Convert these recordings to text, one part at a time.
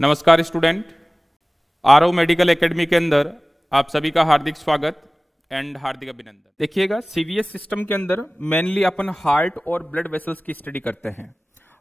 नमस्कार student, RO medical academy के अंदर आप सभी का हार्दिक स्वागत एंड हार्दिक अभिनंदन। देखिएगा, सीवीएस सिस्टम के अंदर मेनली अपन हार्ट और ब्लड वेसल्स की स्टडी करते हैं।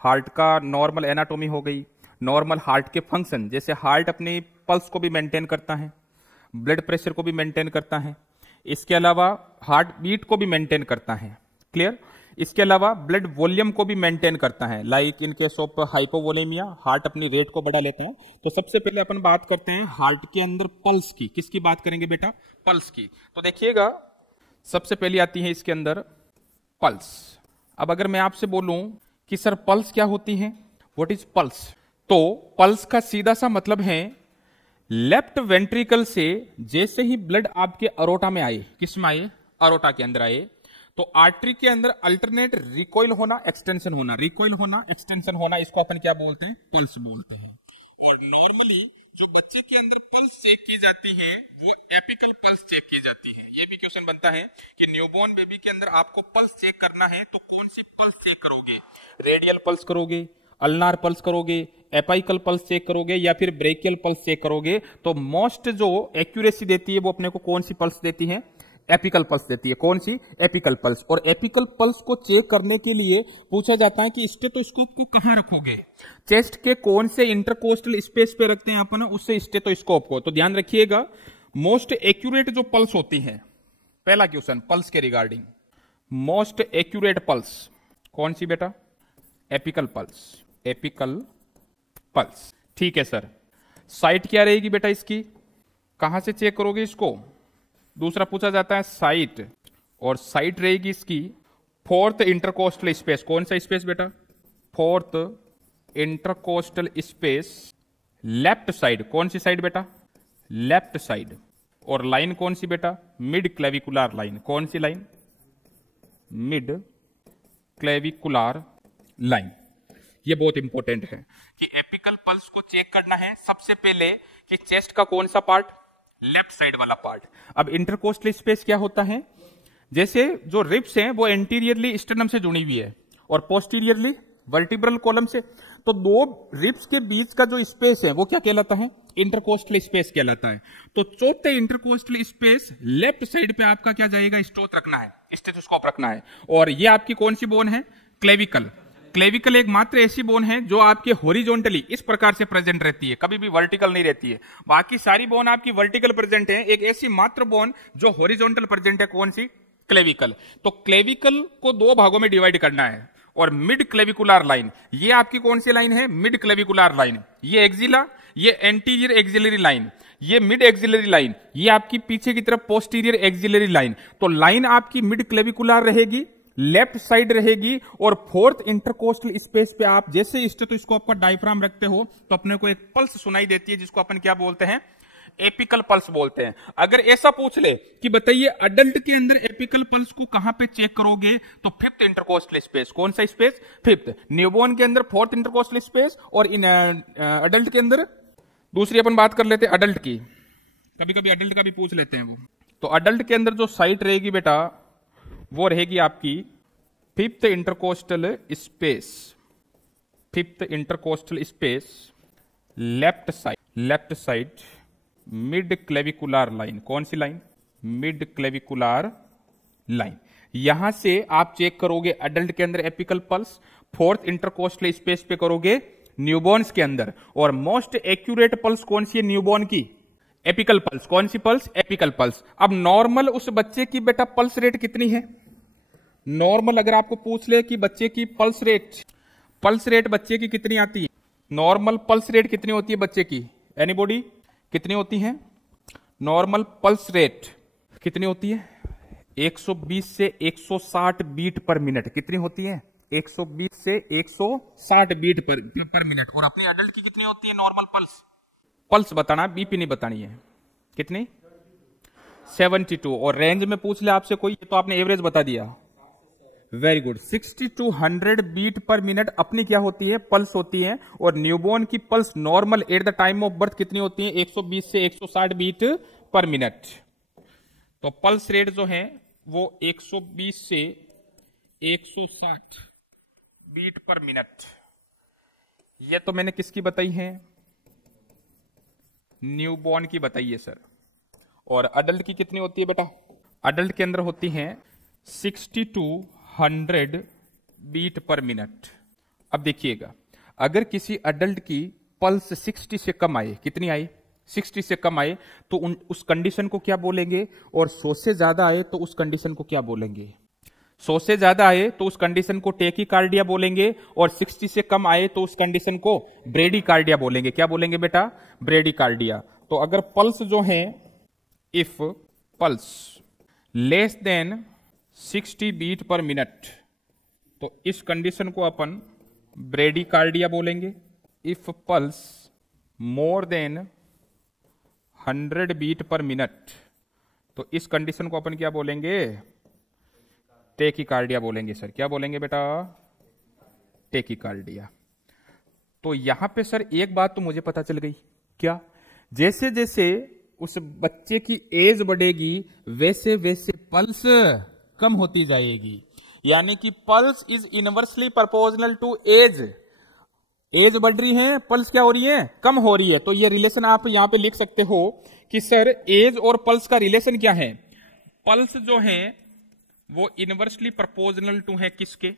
हार्ट का नॉर्मल एनाटॉमी हो गई, नॉर्मल हार्ट के फंक्शन, जैसे हार्ट अपनी पल्स को भी मेंटेन करता है, ब्लड प्रेशर को भी मेंटेन करता है, इसके अलावा हार्ट बीट को भी मेंटेन करता है। क्लियर? इसके अलावा ब्लड वॉल्यूम को भी मेंटेन करता है। Like in case of hypovolemia heart अपनी रेट को बढ़ा लेते हैं। तो सबसे पहले अपन बात करते हैं हार्ट के अंदर पल्स की। किसकी बात करेंगे बेटा? पल्स की। तो देखिएगा, सबसे पहले आती है इसके अंदर पल्स। अब अगर मैं आपसे बोलूं कि सर पल्स क्या होती है, व्हाट इज पल्स, तो पल्स का सीधा सा मतलब है लेफ्ट वेंट्रिकल से जैसे ही ब्लड आपके अरोटा में आए, किस में आए? अरोटा के अंदर आए, तो आर्टरी के अंदर अल्टरनेट रिकॉइल होना, एक्सटेंशन होना, रिकॉइल होना, एक्सटेंशन होना, इसको अपन क्या बोलते हैं? पल्स बोलते हैं। और नॉर्मली जो बच्चे के अंदर पल्स चेक की जाती है वो एपिकल पल्स चेक की जाती है। ये भी क्वेश्चन बनता है कि न्यूबॉर्न बेबी के अंदर आपको पल्स चेक करना है तो कौन सी पल्स चेक करोगे? रेडियल पल्स करोगे, अल्नार पल्स करोगे, एपाइकल पल्स चेक करोगे, या फिर ब्रेकियल पल्स चेक करोगे? तो मोस्ट जो एक्यूरेसी देती है वो अपने को कौन सी पल्स देती है? एपिकल पल्स देती है। कौन सी? Apical pulse. और एपिकल पल्स को चेक करने के लिए पूछा जाता है कि स्टेथोस्कोप को कहां रखोगे? चेस्ट के कौन से इंटरकोस्टल स्पेस पे रखते हैं अपन उससे स्टेथोस्कोप को? तो ध्यान रखिएगा, मोस्ट एक्यूरेट जो पल्स होती है, पहला क्वेश्चन पल्स के रिगार्डिंग, मोस्ट एक्यूरेट पल्स कौन सी बेटा? Apical pulse. एपिकल पल्स, ठीक है सर। साइट क्या रहेगी बेटा इसकी? कहां से चेक करोगे इसको? दूसरा पूछा जाता है साइट, और साइट रहेगी इसकी फोर्थ इंटरकोस्टल स्पेस। कौन सा स्पेस बेटा? Fourth intercostal space, left side. कौन सी साइड बेटा? Left side. और लाइन कौन सी बेटा? Mid clavicular line. कौन सी लाइन? Mid clavicular line. ये बहुत इंपॉर्टेंट है कि एपिकल पल्स को चेक करना है सबसे पहले कि चेस्ट का कौन सा पार्ट? लेफ्ट साइड वाला पार्ट। अब इंटरकोस्टल स्पेस क्या होता है? जैसे जो रिब्स हैं वो एंटीरियरली स्टर्नम से जुड़ी हुई है और पोस्टीरियरली वर्टिब्रल कॉलम से, तो दो रिब्स के बीच का जो स्पेस है वो क्या कहलाता है? इंटरकोस्टल स्पेस कहलाता है। तो चौथे इंटरकोस्टल स्पेस लेफ्ट साइड पे आपका क्या जाएगा? स्टोथ रखना है, स्टेथोस्कोप रखना है। और ये आपकी कौन सी बोन है? क्लेविकल। क्लेविकल एक मात्र ऐसी बोन है जो आपके हॉरिजॉन्टली इस प्रकार से प्रेजेंट रहती है, कभी भी वर्टिकल नहीं रहती है। बाकी सारी बोन आपकी वर्टिकल प्रेजेंट है, एक ऐसी मात्र बोन जो हॉरिजॉन्टल प्रेजेंट है। कौन सी? क्लेविकल। तो क्लेविकल को दो भागों में डिवाइड करना है। और मिड क्लेविकुलर लाइन, ये आपकी कौन सी लाइन है? Mid clavicular line. ये एक्सिला, ये एंटीरियर एक्सिलरी लाइन, ये मिड एक्सिलरी लाइन, ये आपकी पीछे की तरफ पोस्टीरियर एक्सिलरी लाइन। तो लाइन आपकी मिड क्लेविकुलर रहेगी, लेफ्ट साइड रहेगी, और फोर्थ इंटरकोस्टल स्पेस पे आप जैसे स्टेथोस्कोप का डायफ्राम रखते हो तो अपने को एक पल्स सुनाई देती है जिसको अपन क्या बोलते हैं? एपिकल पल्स बोलते हैं। अगर ऐसा पूछ ले कि बताइए अडल्ट के अंदर एपिकल पल्स को कहां पे चेक करोगे, तो फिफ्थ इंटरकोस्टल स्पेस। कौन सा स्पेस? फिफ्थ। न्यूबॉर्न के अंदर फोर्थ इंटरकोस्टल स्पेस, और इन अडल्ट के अंदर दूसरी अपन बात कर लेते हैं अडल्ट की। कभी कभी अडल्ट का भी पूछ लेते हैं वो। तो अडल्ट के अंदर जो साइट रहेगी बेटा वो रहेगी आपकी fifth intercostal space. Fifth intercostal space, left side, left side, mid clavicular line. कौन सी लाइन? Mid clavicular line. यहां से आप चेक करोगे अडल्ट के अंदर apical pulse, fourth intercostal space पे करोगे न्यूबॉर्न्स के अंदर। और मोस्ट एक्यूरेट पल्स कौन सी है न्यूबॉर्न की? Apical pulse. कौन सी पल्स? Apical pulse. अब नॉर्मल उस बच्चे की बेटा पल्स रेट कितनी है? नॉर्मल अगर आपको पूछ ले कि बच्चे की पल्स रेट बच्चे की कितनी आती है? नॉर्मल पल्स रेट कितनी होती है बच्चे की? एनीबॉडी? कितनी होती है नॉर्मल पल्स रेट? कितनी होती है? 120 से 160 बीट पर मिनट। कितनी होती है? 120 से 160 बीट पर मिनट। और अपने अडल्ट की कितनी होती है नॉर्मल पल्स? पल्स बताना, बीपी नहीं बतानी है। कितनी? 72। और रेंज में पूछ ले आपसे कोई, तो आपने एवरेज बता दिया। Very good. 60 to 100 beat per minute अपनी क्या होती है? पल्स होती है। और न्यूबॉर्न की pulse normal at the time of birth कितनी होती है? 120 से 160 बीट पर मिनट। तो पल्स रेट जो है वो 120 से 160 बीट पर मिनट। ये तो मैंने किसकी बताई है? न्यूबॉर्न की बताइए सर। और अडल्ट की कितनी होती है बेटा? अडल्ट के अंदर होती हैं 60 to 100 बीट पर मिनट। अब देखिएगा, अगर किसी अडल्ट की पल्स 60 से कम आए, कितनी आए? 60 से कम आए, तो उस कंडीशन को क्या बोलेंगे? और 100 से ज्यादा आए तो उस कंडीशन को क्या बोलेंगे? 100 से ज्यादा आए तो उस कंडीशन को टेकीकार्डिया बोलेंगे, और 60 से कम आए तो उस कंडीशन को ब्रेडीकार्डिया बोलेंगे। क्या बोलेंगे बेटा? ब्रेडीकार्डिया। तो अगर पल्स जो है, if pulse less than 60 beat per minute, तो इस कंडीशन को अपन ब्रेडीकार्डिया बोलेंगे। If pulse more than 100 beat per minute, तो इस कंडीशन को अपन क्या बोलेंगे? टेकीकार्डिया बोलेंगे सर। क्या बोलेंगे बेटा? टेकीकार्डिया। तो यहां पे सर एक बात तो मुझे पता चल गई। क्या? जैसे जैसे उस बच्चे की एज बढ़ेगी वैसे वैसे पल्स कम होती जाएगी, यानी कि pulse is inversely proportional to age. Age बढ़ रही है, पल्स क्या हो रही है? कम हो रही है। तो ये रिलेशन आप यहां पे लिख सकते हो कि सर एज और पल्स का रिलेशन क्या है? पल्स जो है वो इनवर्सली प्रोपोर्शनल टू है किसके?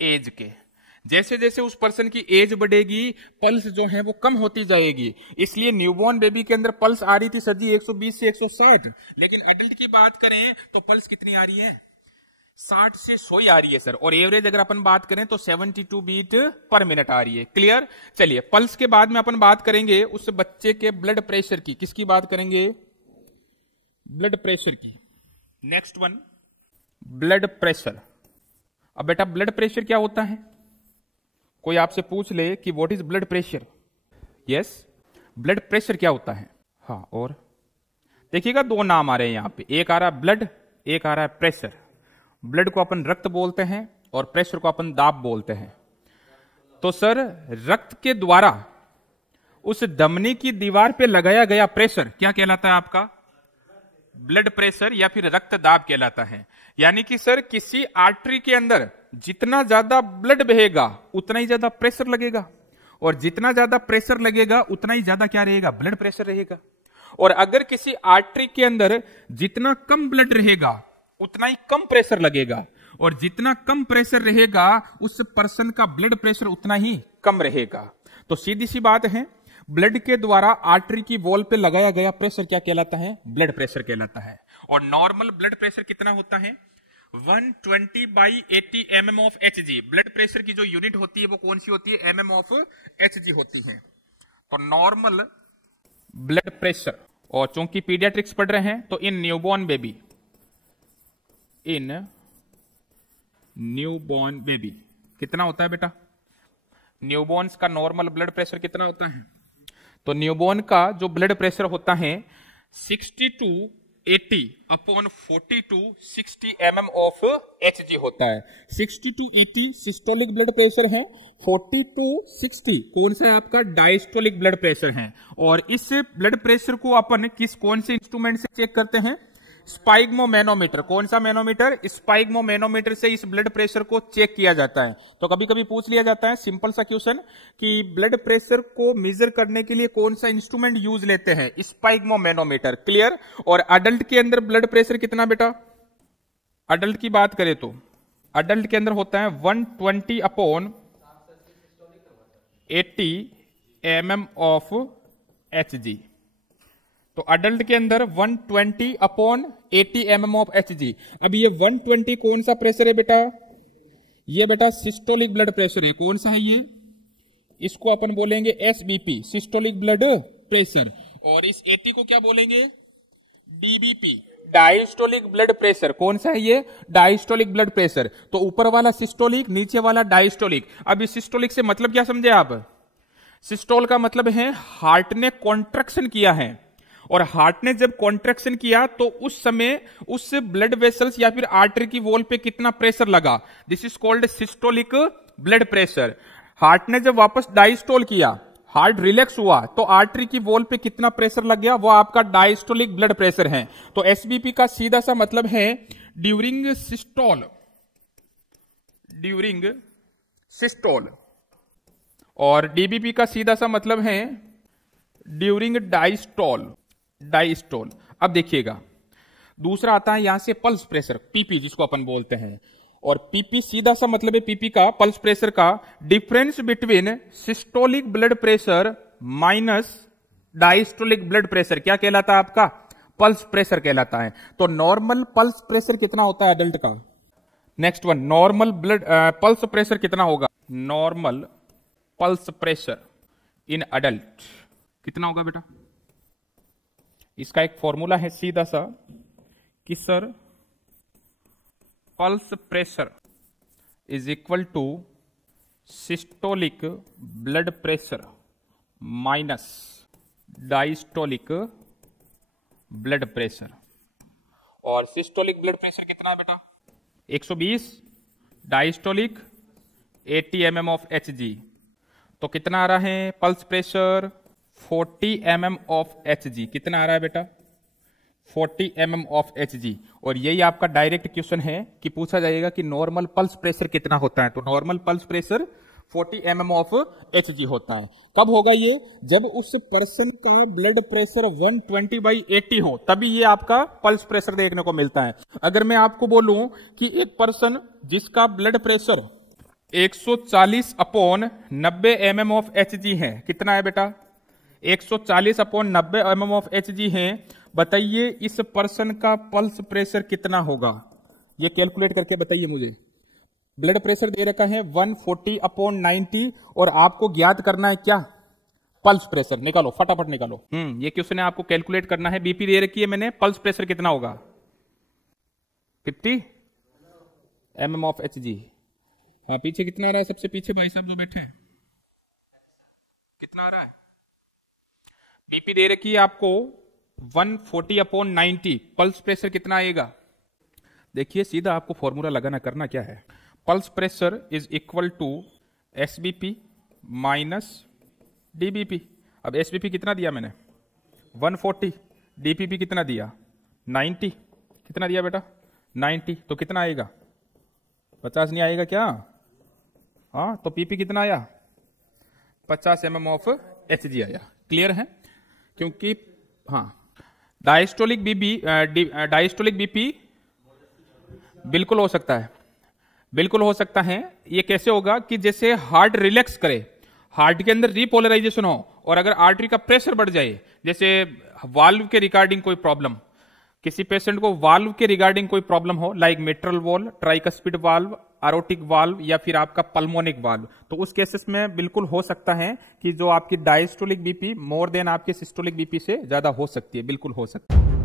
एज के। जैसे जैसे उस पर्सन की एज बढ़ेगी पल्स जो है वो कम होती जाएगी। इसलिए न्यूबॉर्न बेबी के अंदर पल्स आ रही थी सर जी 120 से 160, लेकिन अडल्ट की बात करें तो पल्स कितनी आ रही है? 60 से 100 आ रही है सर। और एवरेज अगर अपन बात करें तो 72 बीट पर मिनट आ रही है। क्लियर? चलिए, पल्स के बाद में अपन बात करेंगे उस बच्चे के ब्लड प्रेशर की। किसकी बात करेंगे? ब्लड प्रेशर की। Next one, blood pressure. अब बेटा ब्लड प्रेशर क्या होता है? कोई आपसे पूछ ले कि what is blood pressure? Yes, blood pressure क्या होता है? हाँ, और देखिएगा दो नाम आ रहे हैं यहां पे, एक आ रहा है ब्लड, एक आ रहा है प्रेशर। ब्लड को अपन रक्त बोलते हैं और प्रेशर को अपन दाब बोलते हैं। तो सर रक्त के द्वारा उस धमनी की दीवार पे लगाया गया प्रेशर क्या कहलाता है आपका? ब्लड प्रेशर या फिर रक्त दाब कहलाता है। यानी कि सर किसी आर्टरी के अंदर जितना ज्यादा ब्लड बहेगा उतना ही ज्यादा प्रेशर लगेगा, और जितना ज्यादा प्रेशर लगेगा उतना ही ज्यादा क्या रहेगा? ब्लड प्रेशर रहेगा। और अगर किसी आर्टरी के अंदर जितना कम ब्लड रहेगा उतना ही कम प्रेशर लगेगा, और जितना कम प्रेशर रहेगा उस पर्सन का ब्लड प्रेशर उतना ही कम रहेगा। तो सीधी सी बात है, ब्लड के द्वारा आर्टरी की वॉल पे लगाया गया प्रेशर क्या कहलाता है? ब्लड प्रेशर कहलाता है। और नॉर्मल ब्लड प्रेशर कितना होता है? 120/80 mm of Hg। Blood pressure की जो यूनिट होती है वो कौन सी होती है? mm ऑफ Hg होती है। तो नॉर्मल ब्लड प्रेशर, और चूंकि पीडियाट्रिक्स पढ़ रहे हैं तो इन न्यूबॉर्न बेबी कितना होता है बेटा? न्यूबॉर्न्स का नॉर्मल ब्लड प्रेशर कितना होता है? तो न्यूबॉर्न का जो ब्लड प्रेशर होता है 60 to 80/40 to 60 mm of Hg होता है। 60 to 80 सिस्टोलिक ब्लड प्रेशर है, 40 to 60 कौन सा है आपका? डायस्टोलिक ब्लड प्रेशर है। और इस ब्लड प्रेशर को अपन कौन से इंस्ट्रूमेंट से चेक करते हैं? स्पाइग्मोमैनोमीटर। कौन सा मैनोमीटर? स्पाइग्मोमैनोमीटर से इस ब्लड प्रेशर को चेक किया जाता है। तो कभी कभी पूछ लिया जाता है सिंपल सा क्वेश्चन कि ब्लड प्रेशर को मेजर करने के लिए कौन सा इंस्ट्रूमेंट यूज लेते हैं? स्पाइग्मोमैनोमीटर। क्लियर? और अडल्ट के अंदर ब्लड प्रेशर कितना बेटा? अडल्ट की बात करें तो अडल्ट के अंदर होता है 120/80 mm ऑफ Hg। तो अडल्ट के अंदर 120/80 mm ऑफ Hg। अब ये 120 कौन सा प्रेशर है बेटा? ये बेटा सिस्टोलिक ब्लड प्रेशर है। कौन सा है ये? इसको अपन बोलेंगे SBP, सिस्टोलिक ब्लड प्रेशर। और इस 80 को क्या बोलेंगे? DBP, diastolic blood pressure. कौन सा है ये? Diastolic blood pressure. तो ऊपर वाला सिस्टोलिक, नीचे वाला डायस्टोलिक। अब इस सिस्टोलिक से मतलब क्या समझे आप? सिस्टोल का मतलब है हार्ट ने कॉन्ट्रैक्शन किया है, और हार्ट ने जब कॉन्ट्रैक्शन किया तो उस समय उस ब्लड वेसल्स या फिर आर्टरी की वॉल पे कितना प्रेशर लगा? This is called systolic blood pressure. Heart ने जब वापस डायस्टोल किया, हार्ट रिलैक्स हुआ, तो आर्टरी की वॉल पे कितना प्रेशर लग गया? वो आपका डायस्टोलिक ब्लड प्रेशर है। तो एसबीपी का सीधा सा मतलब है ड्यूरिंग सिस्टोल, और डीबीपी का सीधा सा मतलब है ड्यूरिंग डायस्टोल। अब देखिएगा, दूसरा आता है यहां से पल्स प्रेशर, पीपी जिसको अपन बोलते हैं, और पीपी सीधा सा मतलब है पीपी का, पल्स प्रेशर का difference between systolic blood pressure minus diastolic blood pressure क्या कहलाता है आपका? पल्स प्रेशर कहलाता है। तो नॉर्मल पल्स प्रेशर कितना होता है एडल्ट का? Next one, normal blood pulse pressure कितना होगा? Normal pulse pressure in adult कितना होगा बेटा? इसका एक फॉर्मूला है सीधा सा कि sir pulse pressure is equal to systolic blood pressure minus diastolic blood pressure. और सिस्टोलिक ब्लड प्रेशर कितना है बेटा? 120, डायस्टोलिक 80 mm ऑफ Hg। तो कितना आ रहा है pulse pressure? 40 mm of Hg। कितना आ रहा है बेटा? 40 mm ऑफ Hg। और यही आपका डायरेक्ट क्वेश्चन है कि पूछा जाएगा कि नॉर्मल पल्स प्रेशर कितना होता है। तो normal pulse pressure 40 mm of Hg होता है। कब होगा ये? जब उस पर्सन का ब्लड प्रेशर 120/80 हो, तभी ये आपका पल्स प्रेशर देखने को मिलता है। अगर मैं आपको बोलूं कि एक पर्सन जिसका blood pressure 140/90 mm of Hg है, कितना है बेटा? 140/90 mm ऑफ Hg है, बताइए इस पर्सन का पल्स प्रेशर कितना होगा? ये कैलकुलेट करके बताइए मुझे। ब्लड प्रेशर दे रखा है 140/90 और आपको ज्ञात करना है क्या? Pulse pressure. निकालो, फटाफट निकालो। ये क्वेश्चन है, आपको कैलकुलेट करना है। बीपी दे रखी है मैंने, पल्स प्रेशर कितना होगा? 50 mm ऑफ Hg। हाँ, पीछे कितना आ रहा है? सबसे पीछे भाई साहब जो बैठे हैं, कितना आ रहा है? बीपी दे रखी है आपको 140/90, पल्स प्रेशर कितना आएगा? देखिए सीधा आपको फॉर्मूला लगाना, करना क्या है? Pulse pressure is equal to SBP minus DBP. अब एसबीपी कितना दिया मैंने? 140। डीपीपी कितना दिया? 90। कितना दिया बेटा? 90। तो कितना आएगा? 50 नहीं आएगा क्या? हाँ, तो पीपी कितना आया? 50 mm ऑफ Hg आया। क्लियर है? क्योंकि हाँ, डायस्टोलिक बीपी बिल्कुल हो सकता है, बिल्कुल हो सकता है। ये कैसे होगा कि जैसे हार्ट रिलैक्स करे, हार्ट के अंदर रीपोलराइजेशन हो, और अगर आर्टरी का प्रेशर बढ़ जाए, जैसे वाल्व के रिगार्डिंग कोई प्रॉब्लम, किसी पेशेंट को वाल्व के रिगार्डिंग कोई प्रॉब्लम हो, like mitral valve, tricuspid valve, aortic valve या फिर आपका पल्मोनिक वाल्व, तो उस केसेस में बिल्कुल हो सकता है कि जो आपकी डायस्टोलिक बीपी मोर देन आपके सिस्टोलिक बीपी से ज्यादा हो सकती है, बिल्कुल हो सकती है।